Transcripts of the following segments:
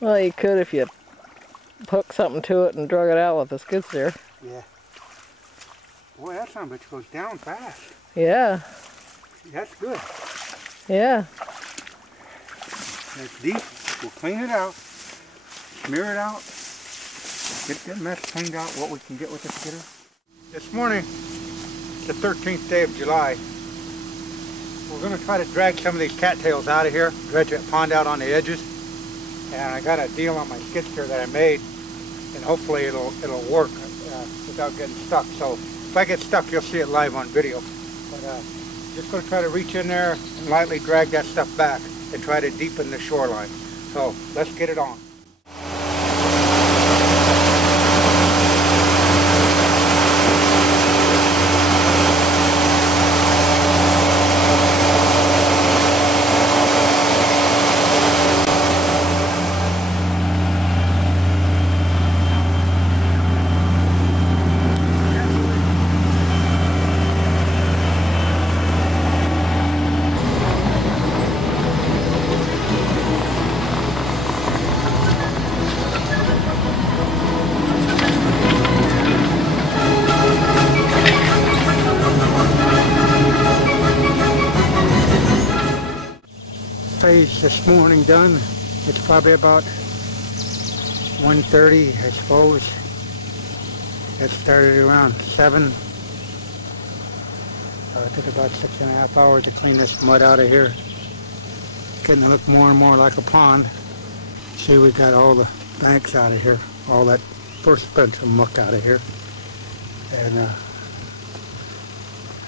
Well, you could if you hook something to it and drug it out with a skid steer. Yeah. Boy, that son of a bitch goes down fast. Yeah. That's good. Yeah. It's deep. We'll clean it out, smear it out, get that mess cleaned out, what we can get with the skidder. This morning, the 13th day of July, we're going to try to drag some of these cattails out of here, dredge that pond out on the edges. And I got a deal on my skid steer that I made, and hopefully it'll work without getting stuck. So if I get stuck, you'll see it live on video. But just going to try to reach in there and lightly drag that stuff back and try to deepen the shoreline. So let's get it on. Phase this morning done. It's probably about 1:30, I suppose. It started around 7. It took about 6.5 hours to clean this mud out of here. It's getting to look more and more like a pond. See, we got all the banks out of here, all that first bunch of muck out of here. And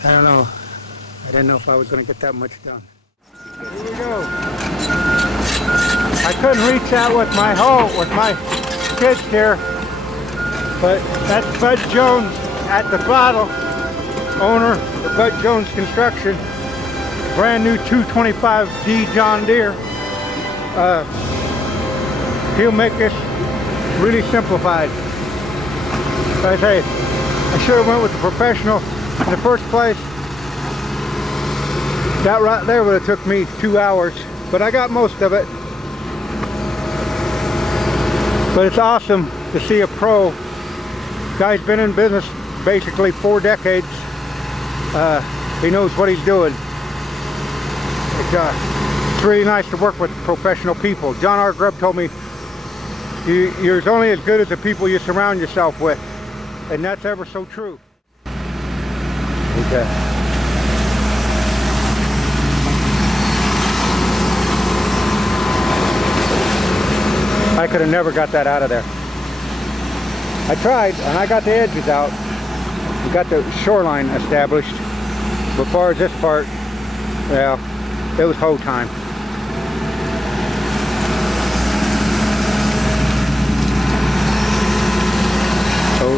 I don't know. I didn't know if I was going to get that much done. Here we go. I couldn't reach that with my hoe, with my skid steer, but that's Bud Jones at the bottle, owner of Bud Jones Construction, brand new 225D John Deere. He'll make this really simplified. But I say, I should have went with the professional in the first place. That right there would have took me 2 hours, but I got most of it. But it's awesome to see a pro. Guy's been in business basically 4 decades. He knows what he's doing. It's really nice to work with professional people. John R. Grubb told me, you're only as good as the people you surround yourself with. And that's ever so true. Okay. I could have never got that out of there. I tried, and I got the edges out. We got the shoreline established. But as far as this part, well, it was hoe time. So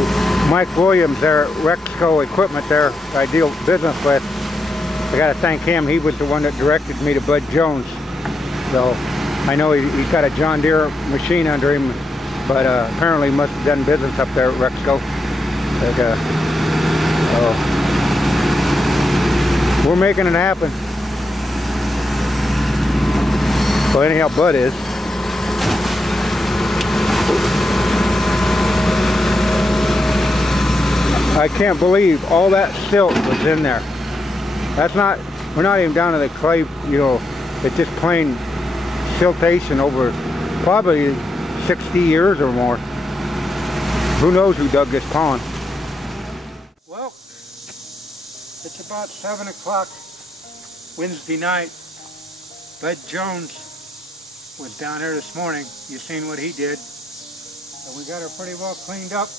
Mike Williams there at Rexco Equipment there, I deal business with, I got to thank him. He was the one that directed me to Bud Jones. So I know he's got a John Deere machine under him, but apparently he must have done business up there at Rexco. But, we're making it happen. Well, anyhow, Bud is. I can't believe all that silt was in there. That's not, we're not even down to the clay, you know, it's just plain siltation over probably 60 years or more. Who knows who dug this pond? Well, it's about 7 o'clock Wednesday night. Bud Jones was down here this morning. You seen what he did. And we got her pretty well cleaned up.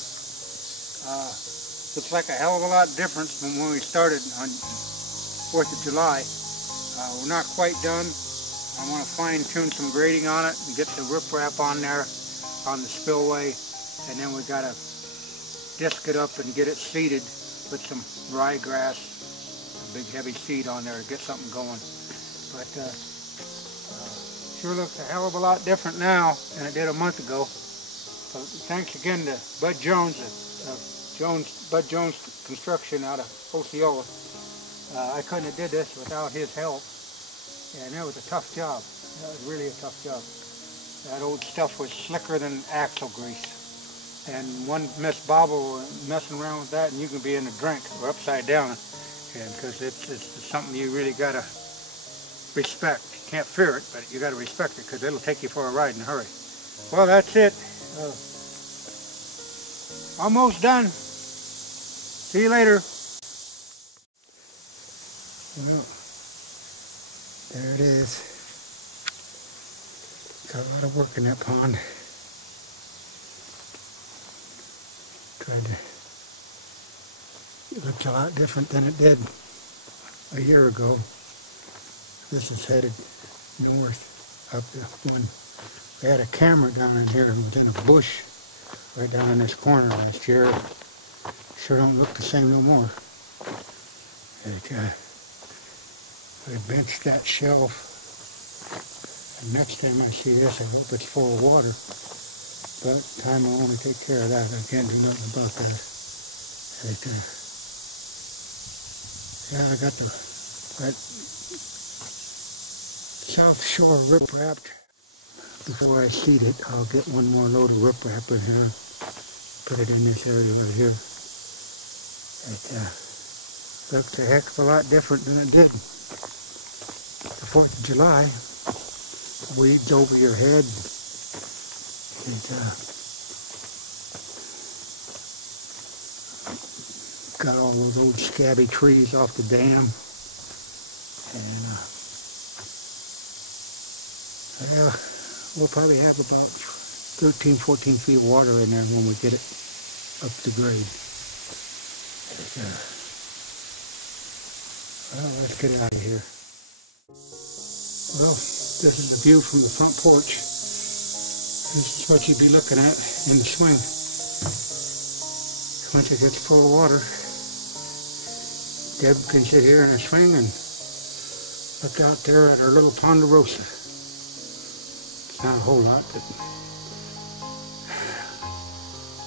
Looks like a hell of a lot different from when we started on 4th of July. We're not quite done. I want to fine tune some grading on it and get the riprap on there on the spillway, and then we got to disc it up and get it seeded with some ryegrass, a big heavy seed on there to get something going. But sure looks a hell of a lot different now than it did a month ago. So thanks again to Bud Jones at Bud Jones Construction out of Osceola. I couldn't have did this without his help. And it was a tough job. That was really a tough job. That old stuff was slicker than axle grease. And one Miss Bobble messing around with that, and you can be in a drink or upside down. And because it's something you really gotta respect. You can't fear it, but you gotta respect it because it'll take you for a ride in a hurry. Well, that's it. Almost done. See you later. Well, there it is. Got a lot of work in that pond. It looks a lot different than it did a year ago. This is headed north up the one. We had a camera down in here and was in a bush right down in this corner last year. Sure don't look the same no more. We benched that shelf. And next time I see this, I hope it's full of water. But time I want to take care of that. I can't do nothing about that. Yeah, I got the South Shore rip-wrapped. Before I seed it, I'll get one more load of rip-wrap in here. Put it in this area over here. It looks a heck of a lot different than it did the 4th of July. Weeds over your head. Got all those old scabby trees off the dam. And well, we'll probably have about 13, 14 feet of water in there when we get it up to grade. Well, let's get out of here. Well, this is the view from the front porch. This is what you'd be looking at in the swing. Once it gets full of water, Deb can sit here in her swing and look out there at her little ponderosa. It's not a whole lot, but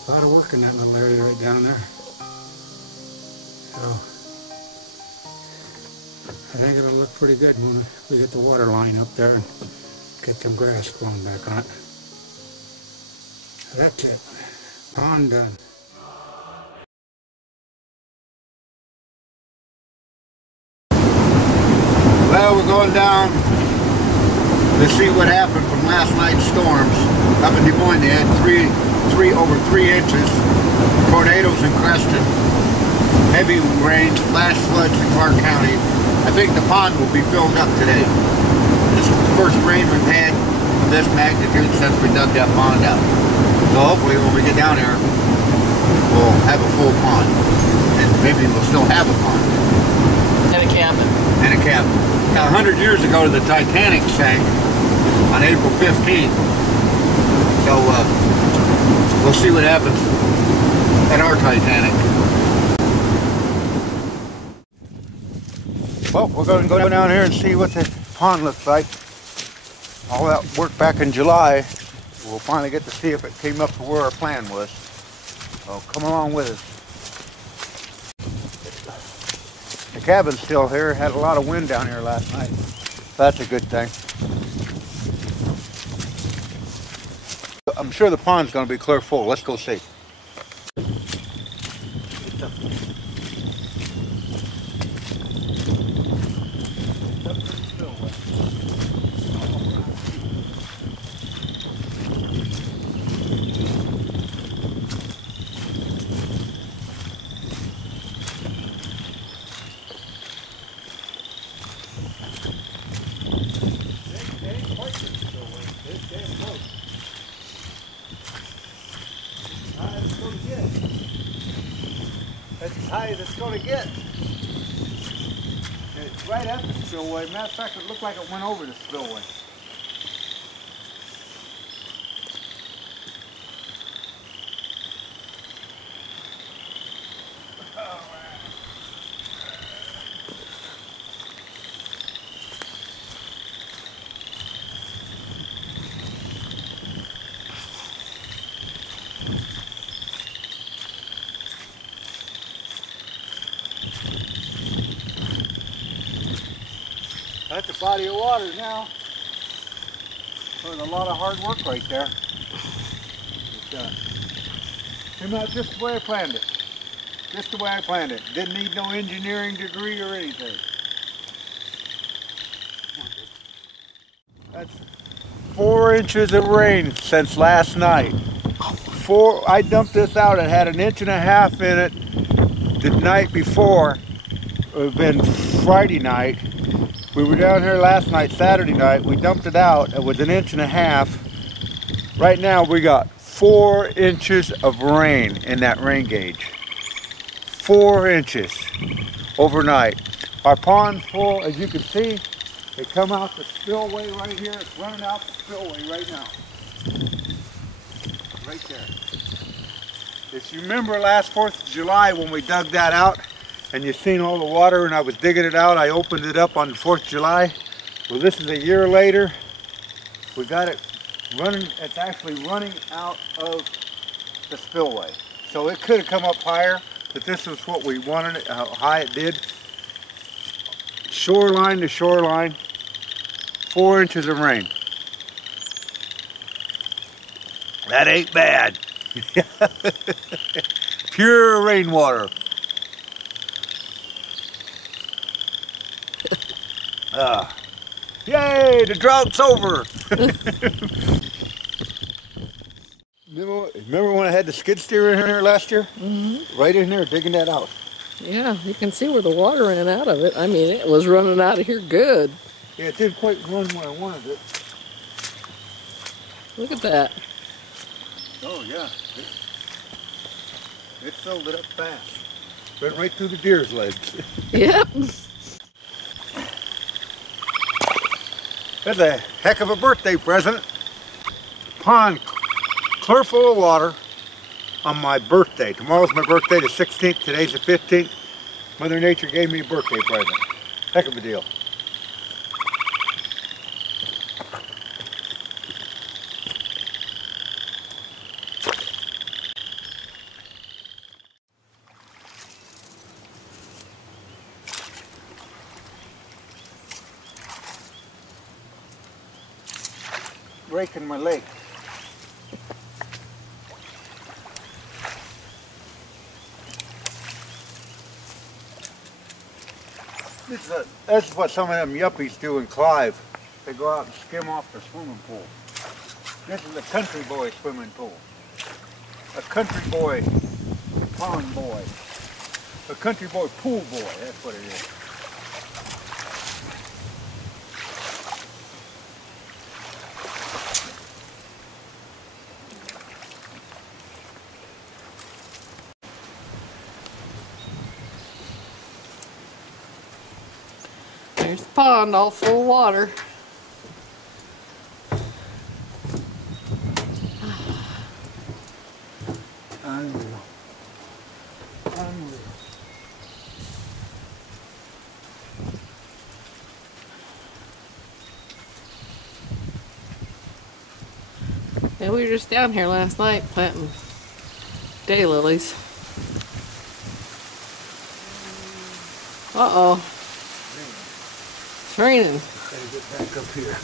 a lot of work in that little area right down there. So I think it'll look pretty good when we get the water line up there and get some grass growing back on it. That's it. Pond done. Well, we're going down to see what happened from last night's storms. Up in Des Moines, they had over 3 inches. Tornadoes in Creston. Heavy rains, flash floods in Clark County. I think the pond will be filled up today. This is the first rain we've had of this magnitude since we dug that pond out. So hopefully when we get down there, we'll have a full pond. And maybe we'll still have a pond. And a cabin. And a cabin. Now, 100 years ago, the Titanic sank on April 15th. So we'll see what happens at our Titanic. Well, we're going to go down here and see what the pond looks like. All that work back in July, we'll finally get to see if it came up to where our plan was. So come along with us. The cabin's still here. Had a lot of wind down here last night. That's a good thing. I'm sure the pond's going to be clear full. Let's go see. That's as high as it's going to get. It's right at the spillway. Matter of fact, it looked like it went over the spillway. That's a body of water now. was a lot of hard work right there. It came out just the way I planned it. Just the way I planned it. Didn't need no engineering degree or anything. That's 4 inches of rain since last night. I dumped this out. It had 1.5 inches in it the night before. It would have been Friday night. We were down here last night, Saturday night. We dumped it out. It was 1.5 inches. Right now we got 4 inches of rain in that rain gauge. 4 inches overnight. Our pond's full, as you can see. They come out the spillway right here. It's running out the spillway right now. Right there. If you remember last 4th of July when we dug that out and you seen all the water and I was digging it out, I opened it up on the 4th of July. Well, this is a year later. We got it running. It's actually running out of the spillway. So it could have come up higher, but this is what we wanted it, how high it did. Shoreline to shoreline, 4 inches of rain. That ain't bad. Pure rainwater. Yay, the drought's over. Remember when I had the skid steer in here last year? Mm-hmm. Right in there digging that out. Yeah, you can see where the water ran out of it. I mean, it was running out of here good. Yeah, it didn't quite run when I wanted it. Look at that. Oh yeah, it filled it up fast. Went right through the deer's legs. Yep. That's a heck of a birthday present. Pond clear full of water on my birthday. Tomorrow's my birthday, the 16th. Today's the 15th. Mother Nature gave me a birthday present. Heck of a deal. Raking my lake. This is what some of them yuppies do in Clive. They go out and skim off the swimming pool. This is a country boy swimming pool. A country boy pond boy. A country boy pool boy, that's what it is. There's the pond all full of water. Unreal. Unreal. Yeah, we were just down here last night planting daylilies. Uh-oh. It's raining. Gotta get back up here.